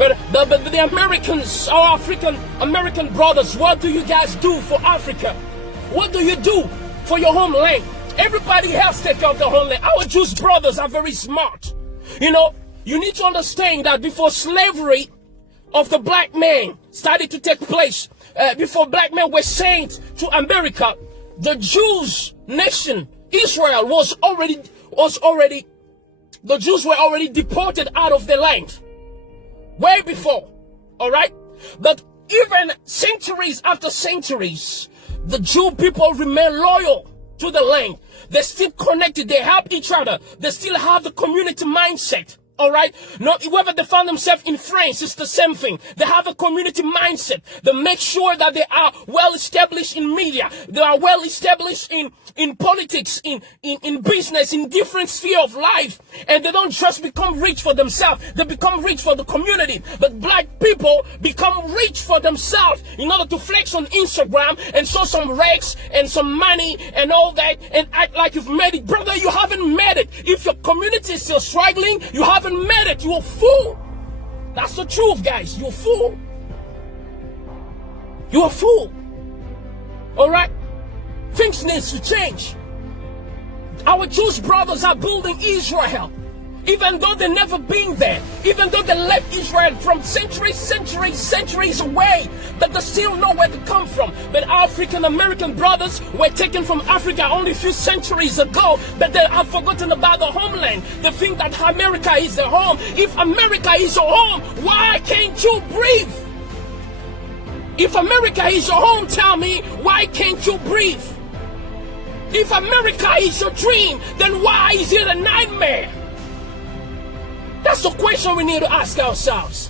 But the Americans, our African American brothers, what do you guys do for Africa? What do you do for your homeland? Everybody else take care of their homeland. Our Jewish brothers are very smart. You know, you need to understand that before slavery of the black man started to take place, before black men were sent to America, the Jews nation, Israel, the Jews were already deported out of the land. Way before, all right? But even centuries after centuries, the Jew people remain loyal to the land. They're still connected. They help each other. They still have the community mindset. All right. Not whether they find themselves in France, it's the same thing. They have a community mindset. They make sure that they are well established in media. They are well established in politics, in business, in different sphere of life. And they don't just become rich for themselves. They become rich for the community. But black people become rich for themselves in order to flex on Instagram and show some racks and some money and all that and act like you've made it. Brother, you haven't made it. If your community is still struggling, you haven't made it. You're a fool. That's the truth, guys. You're a fool. You're a fool. All right? Things need to change. Our Jewish brothers are building Israel. Even though they've never been there, even though they left Israel from centuries away, but they still know where to come from. But African American brothers were taken from Africa only a few centuries ago, but they have forgotten about the homeland. They think that America is their home. If America is your home, why can't you breathe? If America is your home, tell me, why can't you breathe? If America is your dream, then why is it a nightmare? That's the question we need to ask ourselves.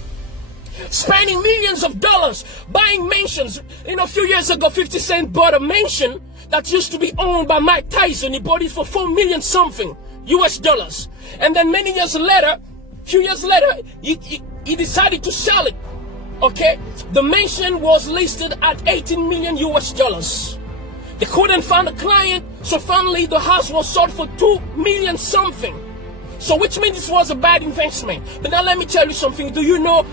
Spending millions of dollars buying mansions. You know, a few years ago, 50 Cent bought a mansion that used to be owned by Mike Tyson. He bought it for $4 million something US dollars. And then many years later, few years later, he decided to sell it. Okay? The mansion was listed at 18 million US dollars. They couldn't find a client, so finally the house was sold for 2 million something. So which means this was a bad investment. But now let me tell you something. Do you know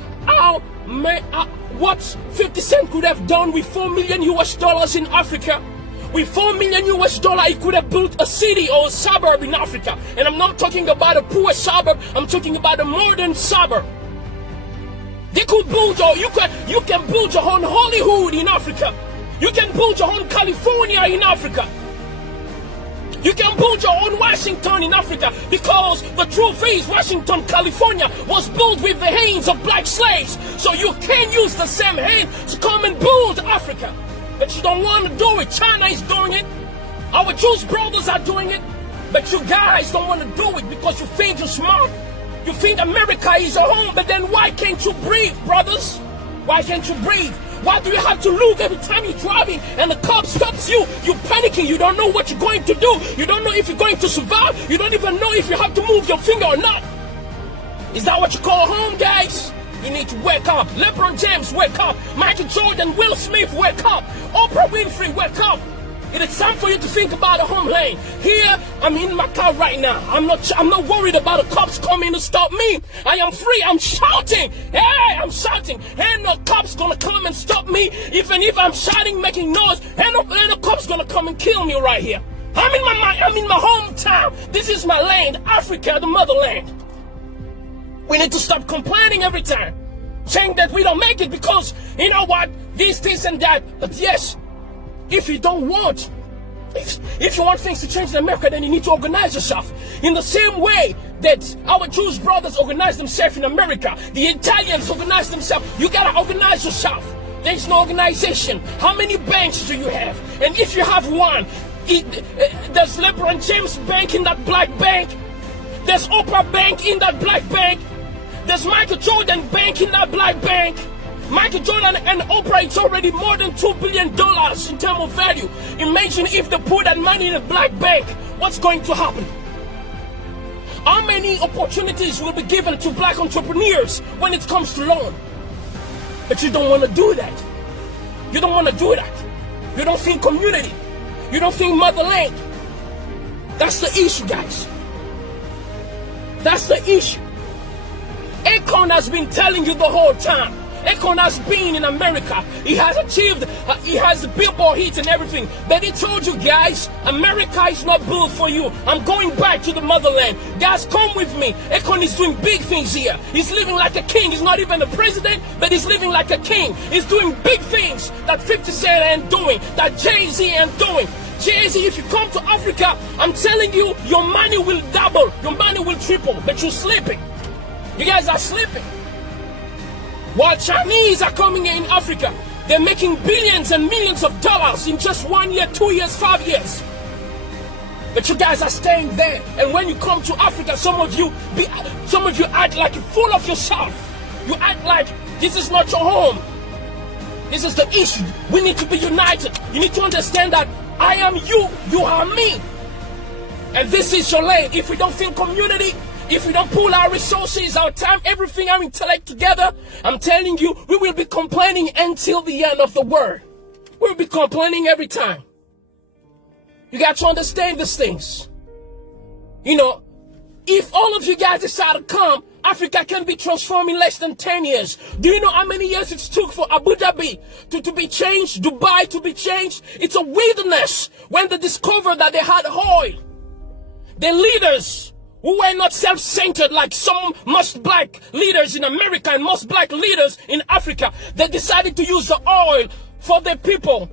what 50 Cent could have done with 4 million US dollars in Africa? With 4 million US dollars, he could have built a city or a suburb in Africa. And I'm not talking about a poor suburb. I'm talking about a modern suburb. They could build you can build your own Hollywood in Africa. You can build your own California in Africa. You can build your own Washington in Africa, because the truth is Washington, California was built with the hands of black slaves. So you can use the same hand to come and build Africa. But you don't want to do it. China is doing it. Our Jewish brothers are doing it. But you guys don't want to do it because you think you're smart. You think America is your home. But then why can't you breathe, brothers? Why can't you breathe? Why do you have to look every time you're driving and the cop stops you? You're panicking. You don't know what you're going to do. You don't know if you're going to survive. You don't even know if you have to move your finger or not. Is that what you call home, guys? You need to wake up. LeBron James, wake up. Michael Jordan, Will Smith, wake up. Oprah Winfrey, wake up. It is time for you to think about a homeland. Here, I'm in my car right now. I'm not worried about the cops coming to stop me. I am free. I'm shouting. Hey, I'm shouting. Ain't no cops gonna come and stop me. Even if I'm shouting, making noise, ain't no cops gonna come and kill me right here. I'm in my hometown. This is my land, Africa, the motherland. We need to stop complaining every time, saying that we don't make it because, you know what, this and that. But yes, if you don't want, if you want things to change in America, then you need to organize yourself. In the same way that our Jewish brothers organize themselves in America, the Italians organize themselves. You gotta organize yourself. There's no organization. How many banks do you have? And if you have one, there's LeBron James Bank in that black bank. There's Oprah Bank in that black bank. There's Michael Jordan Bank in that black bank. Michael Jordan and Oprah, it's already more than $2 billion in terms of value. Imagine if they put that money in a black bank. What's going to happen? How many opportunities will be given to black entrepreneurs when it comes to loan? But you don't want to do that. You don't want to do that. You don't think community. You don't think motherland. That's the issue, guys. That's the issue. Akon has been telling you the whole time. Akon has been in America. He has achieved, he has billboard hits and everything. But he told you guys, America is not built for you. I'm going back to the motherland. Guys, come with me. Akon is doing big things here. He's living like a king. He's not even a president, but he's living like a king. He's doing big things that 50 Cent ain't doing, that Jay-Z ain't doing. Jay-Z, if you come to Africa, I'm telling you, your money will double, your money will triple, but you're sleeping. You guys are sleeping. While Chinese are coming in Africa, they're making billions and millions of dollars in just 1 year, 2 years, 5 years. But you guys are staying there. And when you come to Africa, some of you act like you're full of yourself. You act like this is not your home. This is the issue. We need to be united. You need to understand that I am you, you are me. And this is your lane. If we don't feel community, if we don't pull our resources, our time, everything, our intellect together, I'm telling you, we will be complaining until the end of the world. We'll be complaining every time. You got to understand these things. You know, if all of you guys decide to come, Africa can be transformed in less than 10 years. Do you know how many years it took for Abu Dhabi to be changed, Dubai to be changed? It's a wilderness. When they discovered that they had oil, the leaders who were not self-centered like some most black leaders in America and most black leaders in Africa, they decided to use the oil for the people.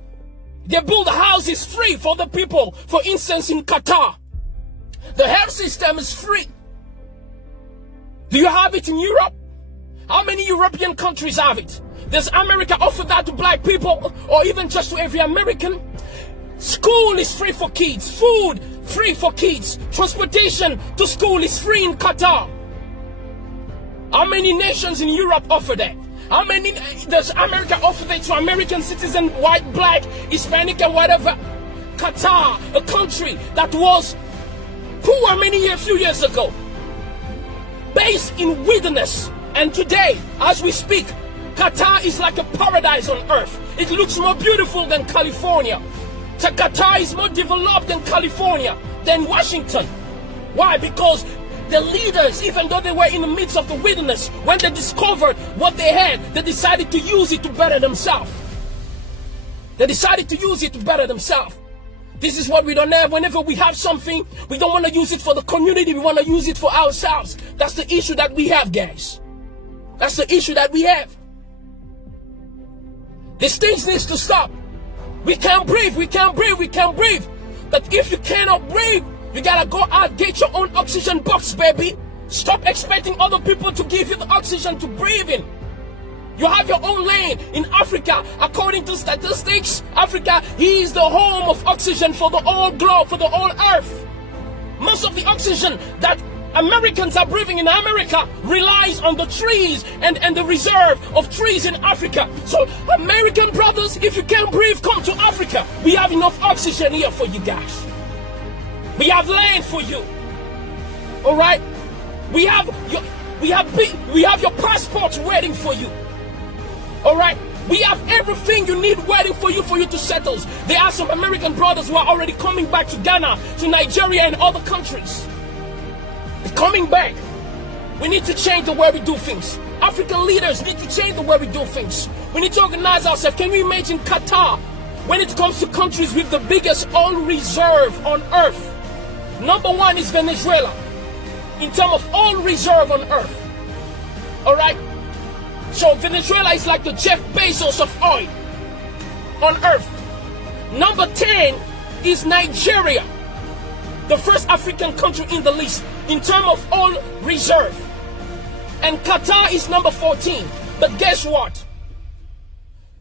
They build houses free for the people. For instance, in Qatar, the health system is free. Do you have it in Europe? How many European countries have it? Does America offer that to black people or even just to every American? School is free for kids. Food free for kids. Transportation to school is free in Qatar. How many nations in Europe offer that? How many does America offer that to American citizens, white, black, Hispanic, and whatever? Qatar, a country that was poor a few years ago, based in wilderness, and today, as we speak, Qatar is like a paradise on earth. It looks more beautiful than California. Qatar is more developed than California, than Washington. Why? Because the leaders, even though they were in the midst of the wilderness, when they discovered what they had, they decided to use it to better themselves. They decided to use it to better themselves. This is what we don't have. Whenever we have something, we don't want to use it for the community. We want to use it for ourselves. That's the issue that we have, guys. That's the issue that we have. These things need to stop. We can't breathe. We can't breathe. We can't breathe. But if you cannot breathe, you gotta go out, get your own oxygen box, baby. Stop expecting other people to give you the oxygen to breathe in. You have your own lane. In Africa, according to statistics, Africa is the home of oxygen for the whole globe, for the whole earth. Most of the oxygen that Americans are breathing in America relies on the trees and the reserve of trees in Africa. So, American brothers, if you can't breathe, come to Africa. We have enough oxygen here for you guys. We have land for you. All right? We have your passports waiting for you. All right? We have everything you need waiting for you to settle. There are some American brothers who are already coming back to Ghana, to Nigeria, and other countries. They're coming back. We need to change the way we do things. African leaders need to change the way we do things. We need to organize ourselves. Can you imagine Qatar? When it comes to countries with the biggest oil reserve on earth, number one is Venezuela in terms of oil reserve on earth. All right? So Venezuela is like the Jeff Bezos of oil on earth. Number 10 is Nigeria, the first African country in the list in terms of oil reserve. And Qatar is number 14. But guess what?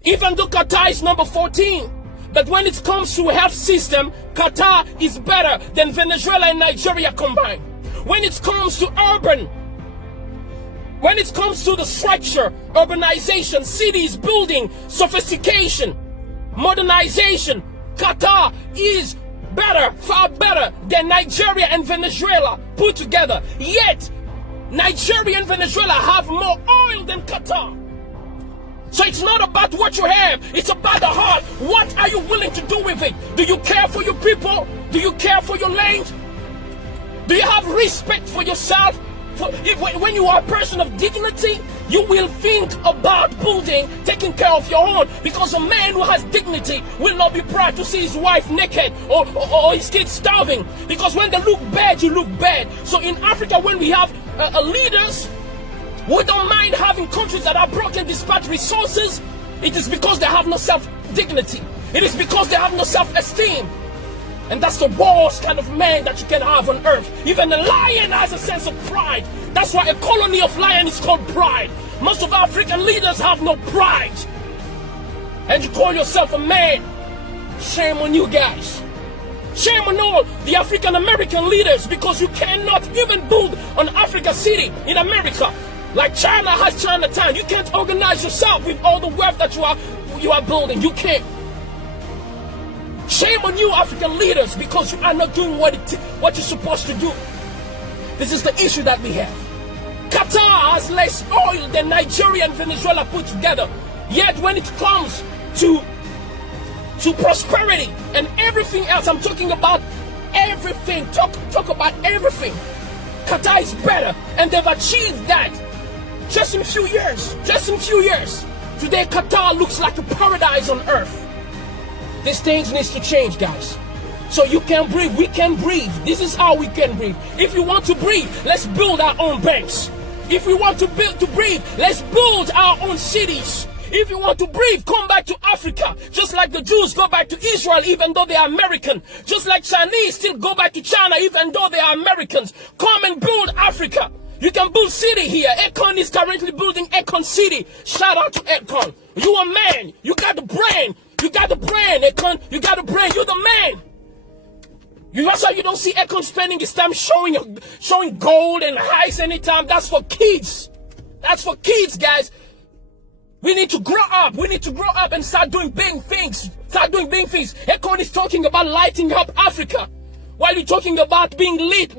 Even though Qatar is number 14, but when it comes to health system, Qatar is better than Venezuela and Nigeria combined. When it comes to when it comes to the structure, urbanization, cities, building, sophistication, modernization, Qatar is better, far better than Nigeria and Venezuela put together. Yet, Nigeria and Venezuela have more oil than Qatar. So it's not about what you have, it's about the heart. What are you willing to do with it? Do you care for your people? Do you care for your land? Do you have respect for yourself? When you are a person of dignity, you will think about building, taking care of your own. Because a man who has dignity will not be proud to see his wife naked or his kids starving. Because when they look bad, you look bad. So in Africa, when we have leaders who don't mind having countries that are broken despite resources, it is because they have no self-dignity. It is because they have no self-esteem. And that's the worst kind of man that you can have on earth. Even a lion has a sense of pride. That's why a colony of lions is called pride. Most of African leaders have no pride. And you call yourself a man. Shame on you guys. Shame on all the African American leaders, because you cannot even build an Africa city in America. Like China has Chinatown. You can't organize yourself with all the wealth that you are building. You can't. Shame on you African leaders, because you are not doing what you're supposed to do. This is the issue that we have. Qatar has less oil than Nigeria and Venezuela put together. Yet when it comes to prosperity and everything else, I'm talking about everything. Talk about everything. Qatar is better, and they've achieved that just in a few years. Just in a few years. Today Qatar looks like a paradise on earth. These things need to change, guys. So you can breathe, we can breathe. This is how we can breathe. If you want to breathe, let's build our own banks. If we want to breathe, let's build our own cities. If you want to breathe, come back to Africa. Just like the Jews go back to Israel even though they are American. Just like Chinese still go back to China even though they are Americans. Come and build Africa. You can build city here. Akon is currently building Akon City. Shout out to Akon. You a man. You got the brain. You got the brain, Akon. You got the brain. You're the man. That's why you don't see Akon spending his time showing gold and ice anytime. That's for kids. That's for kids, guys. We need to grow up. We need to grow up and start doing big things. Start doing big things. Akon is talking about lighting up Africa. While you're talking about being lit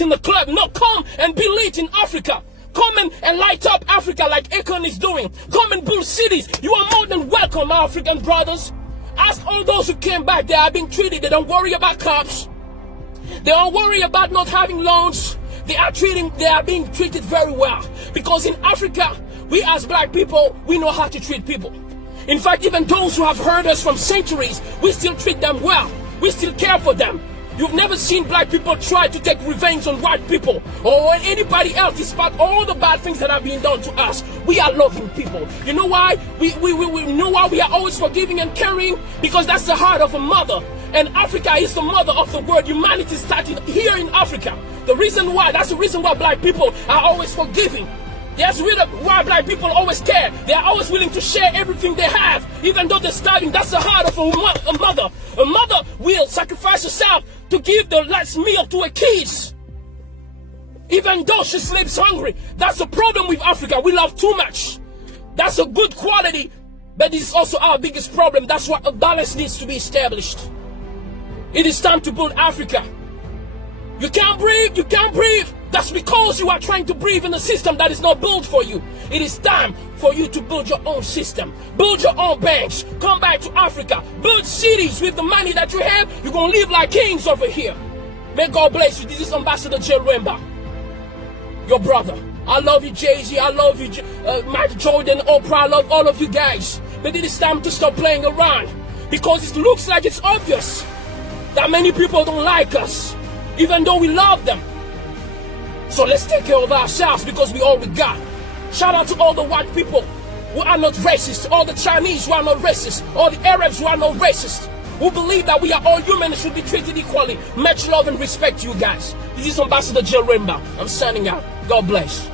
in the club. No, come and be lit in Africa. Come and light up Africa like Akon is doing. Come and build cities. You are more than welcome, our African brothers. Ask all those who came back. They are being treated. They don't worry about cops. They don't worry about not having loans. They are being treated very well. Because in Africa, we as black people, we know how to treat people. In fact, even those who have heard us from centuries, we still treat them well. We still care for them. You've never seen black people try to take revenge on white people or on anybody else, despite all the bad things that are being done to us. We are loving people. You know why? We know why we are always forgiving and caring? Because that's the heart of a mother. And Africa is the mother of the world. Humanity started here in Africa. That's the reason why black people are always forgiving. That's the reason why black people always care. They are always willing to share everything they have, even though they're starving. That's the heart of a mother. A mother will sacrifice herself to give the last meal to her kids, even though she sleeps hungry. That's the problem with Africa. We love too much. That's a good quality, but it's also our biggest problem. That's why a balance needs to be established. It is time to build Africa. You can't breathe. You can't breathe. That's because you are trying to breathe in a system that is not built for you. It is time for you to build your own system. Build your own banks. Come back to Africa. Build cities with the money that you have. You're going to live like kings over here. May God bless you. This is Ambassador J. Remba, your brother. I love you, Jay-Z. I love you, Michael Jordan, Oprah. I love all of you guys. But it is time to stop playing around, because it looks like it's obvious that many people don't like us, even though we love them. So let's take care of ourselves, because we all we got. Shout out to all the white people who are not racist, all the Chinese who are not racist, all the Arabs who are not racist, who believe that we are all human and should be treated equally. Much love and respect to you guys. This is Ambassador J. Remba. I'm signing out. God bless.